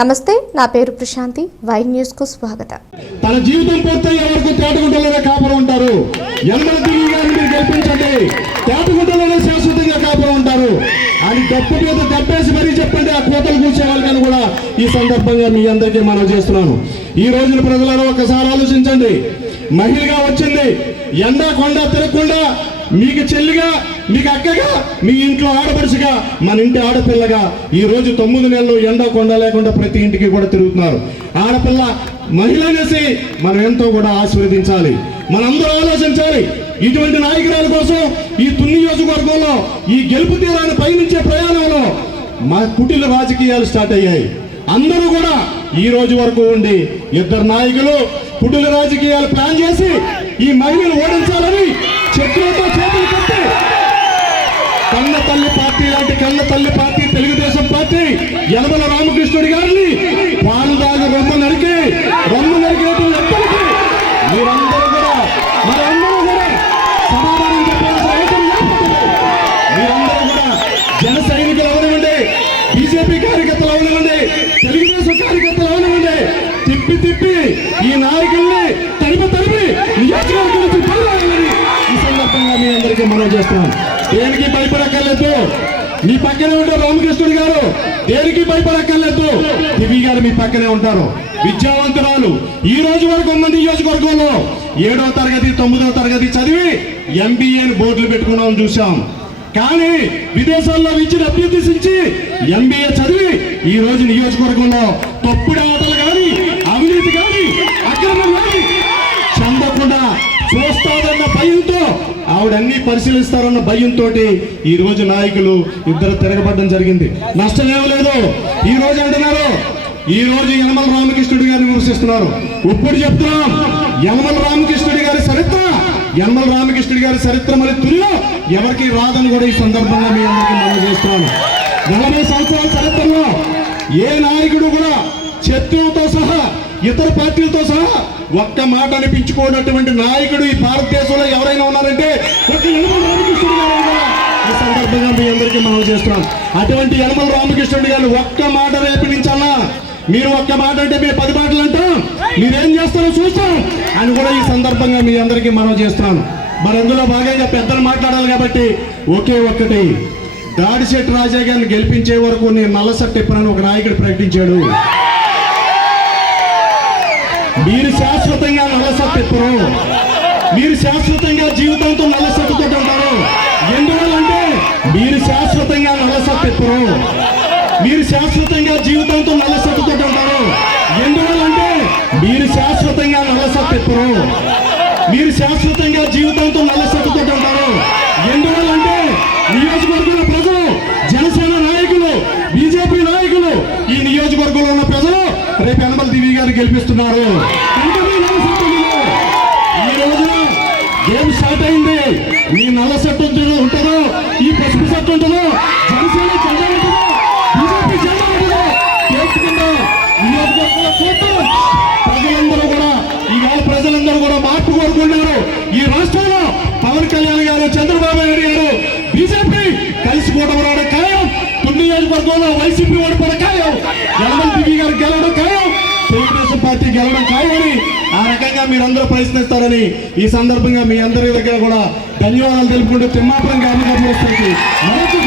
నమస్తే నా పేరు ప్రశాంతి. వై న్యూస్కు స్వాగతం. తన జీవితం పూర్తయ్యే వరకు తేటగుంటలోనే కాపురం ఉంటారు. ఎనమల దిగి గారిని గెలిపించండి. తేటగుంటలోనే శాశ్వతంగా కాపురం ఉంటారు. అని డప్పు మీద దెబ్బేసి మరీ చెప్పండి ఆ కోతలు కూర్చే వాళ్ళకని కూడా ఈ సందర్భంగా మీ అందరికీ మనం చేస్తున్నాను. ఈ రోజున ప్రజలను ఒకసారి ఆలోచించండి. మహిళగా వచ్చింది ఎండా కొండ తిరగకుండా మీకు చెల్లిగా మీకు అక్కగా మీ ఇంట్లో ఆడపడుచుగా మన ఇంటి ఆడపిల్లగా ఈ రోజు తొమ్మిది నెలలు ఎండ కొండ లేకుండా ప్రతి ఇంటికి కూడా తిరుగుతున్నారు. ఆడపిల్ల మహిళ అనేసి మనం ఎంతో కూడా ఆశీర్వదించాలి. మనందరూ ఆలోచించాలి. ఇటువంటి నాయకురాల కోసం ఈ తుని నియోజకవర్గంలో ఈ గెలుపు తీరాన్ని పయనించే ప్రయాణంలో మా కుటిల రాజకీయాలు స్టార్ట్ అయ్యాయి. అందరూ కూడా ఈ రోజు వరకు ఉండి ఇద్దరు నాయకులు కుటిల రాజకీయాలు ప్లాన్ చేసి ఈ మహిళను ఓడించాలని పార్టీ లాంటి కన్న తల్లి పార్టీ తెలుగుదేశం పార్టీ యనమల రామకృష్ణుడి గారిని పాలు దాగి రొమ్మ నరికి రొమ్మ నరికినట్టు ఎప్పటికీ మీరందరూ కూడా మనందరూ కూడా సమాధానం చెప్పాల్సిన అవసరం లేకపోతే మీరందరూ కూడా జన సైనికులు అవనివ్వండి బీజేపీ కార్యకర్తలు అవనివ్వండి తెలుగుదేశం కార్యకర్తలు అవనివ్వండి. తిప్పి తిప్పి ఈ నాయకుల్ని తరిమి తరిమి నియోజకవర్గం నుంచి ఈ సందర్భంగా మీ అందరికీ మనం చేస్తున్నాం దేనికి భయపడక్కర్లేదు? మీ పక్కనే ఉంటారు రామకృష్ణుడు గారు దేనికి భయపడక్కర్లేదు? దివి గారు మీ పక్కనే ఉంటారు. విద్యావంతురాలు ఈ రోజు వరకు ఉన్న నియోజకవర్గంలో ఏడో తరగతి తొమ్మిదో తరగతి చదివి ఎంబీఏని బోర్డులు పెట్టుకున్నాం చూసాం కానీ విదేశాల్లో విద్యను అభ్యర్థించి ఎంబీఏ చదివి ఈ రోజు నియోజకవర్గంలో తప్పుడు ఆటలు ఆవిడన్నీ పరిశీలిస్తారన్న భయంతో ఈ రోజు నాయకులు ఇద్దరు తిరగబడడం జరిగింది. నష్టమేం లేదు. ఈ రోజు అంటున్నారు ఈ రోజు యనమల రామకృష్ణుడి గారిని విమర్శిస్తున్నారు. ఇప్పుడు చెప్తున్నాం యనమల రామకృష్ణుడి గారి చరిత్ర యనమల రామకృష్ణుడి గారి చరిత్ర మరి తుల్లో ఎవరికి రాదని కూడా ఈ సందర్భంగా మీ అందరికీ మనం చేస్తున్నాను. నలభై సంవత్సరాల చరిత్రలో ఏ నాయకుడు కూడా శత్రువుతో సహా ఇతర పార్టీలతో సహా ఒక్క మాట అనిపించుకోనటువంటి నాయకుడు ఈ భారతదేశంలో ఎవరైనా ఉన్నారంటే ఒక యనమల రామకృష్ణుడు గారు ఈ సందర్భంగా మీ అందరికీ మనం చేస్తున్నాం అటువంటి యనమల రామకృష్ణుడు గారిని ఒక్క మాట రేపించాలా మీరు ఒక్క మాట అంటే మేము పది మాటలు అంటాం. మీరేం చేస్తారో చూస్తాం అని కూడా ఈ సందర్భంగా మీ అందరికీ మనం చేస్తున్నాను. మరి అందులో భాగంగా పెద్దలు మాట్లాడాలి కాబట్టి ఒకే ఒక్కటి దాడిశెట్టి రాజా గారిని గెలిపించే వరకు నేను నల్ల ఇప్పనని ఒక నాయకుడు ప్రకటించాడు. మీరు శాశ్వతంగా నల్లసత్తు మీరు శాశ్వతంగా జీవితంతో నల్లసత్తుతో ఎందువల్లంటే మీరు శాశ్వతంగా నల్లసత్తు మీరు శాశ్వతంగా జీవితంతో నల్లసత్తుతో ఎందువల్లంటే మీరు శాశ్వతంగా నల్లసత్తు మీరు శాశ్వతంగా జీవితంతో నల్లసత్తుతో ఎందువల్లంటే నియోజకవర్గంలో ప్రజలు జనసేన నాయకులు బీజేపీ నాయకులు ఈ నియోజకవర్గంలో ఉన్న ప్రజలు రేపు దివి గారు గెలిపిస్తున్నారు. మీ ఈ రోజున గేమ్ స్టార్ట్ అయింది. మీ నల్ల సెట్ ఉంటుందో ఉంటుందో ఈ పసుపు సెట్ ఉంటుందో జనసేన జెండా ఉంటుందో బీజేపీ జెండా ఉంటుందో ప్రజలందరూ కూడా ఈవేళ ప్రజలందరూ కూడా మార్పు కోరుకుంటున్నారు. ఈ రాష్ట్రంలో పవన్ కళ్యాణ్ గారు చంద్రబాబు నాయుడు గారు బీజేపీ కలిసి కూటమి రావడం ఖాయం. తొమ్మిది నియోజకవర్గంలో వైసీపీ న్యాయంగా మీరందరూ ప్రయత్నిస్తారని ఈ సందర్భంగా మీ అందరి దగ్గర కూడా ధన్యవాదాలు తెలుపుకుంటూ తిమ్మాపురం గాంధీ మరొక